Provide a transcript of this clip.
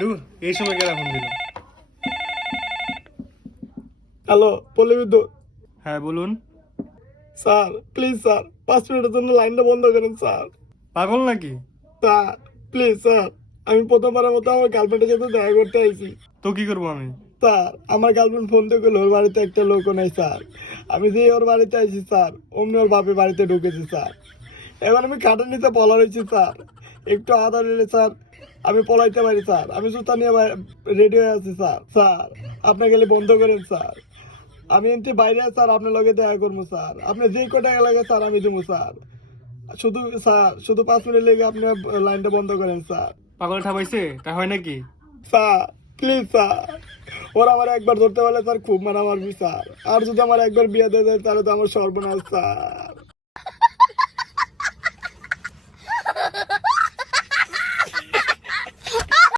দূর এই সময় কেন ফোন দিল? হ্যালো পল্লী বিদ্যুৎ। হ্যাঁ বলুন। স্যার প্লিজ স্যার 5 মিনিটের জন্য লাইনটা বন্ধ করেন স্যার। পাগল নাকি? স্যার প্লিজ স্যার, আমি প্রথমবারের মতো আমার গার্লফ্রেন্ডের সাথে দেখা করতে আইছি। তো কি করবো আমি? স্যার আমার গার্লফ্রেন্ড ফোন দিয়ে গেল ওর বাড়িতে একটা লোকও নাই স্যার। আমি যে ওর বাড়িতে আইছি স্যার, অমনি ওর বাপের বাড়িতে ঢুকেছি স্যার। এবার আমি খাটের নিতে পলা রয়েছি স্যার। একটু আদা নিলে স্যার আমি পলাইতে পারি স্যার। আমি জুতা নিয়ে রেডি হয়ে আছি স্যার। স্যার আপনি গেলে বন্ধ করেন স্যার। আমি এমনি বাইরে স্যার আপনার লগে দেখা করবো স্যার। আপনি যে কটা লাগে স্যার আমি দেবো স্যার। শুধু স্যার শুধু 5 মিনিট লেগে আপনি লাইনটা বন্ধ করেন স্যার। পাগল ঠাপাইছে তা হয় নাকি? স্যার প্লিজ স্যার, ওরা আমার একবার ধরতে পারলে স্যার খুব মারামারবি স্যার। আর যদি আমার একবার বিয়ে দিয়ে দেয় তাহলে তো আমার সর্বনাশ স্যার।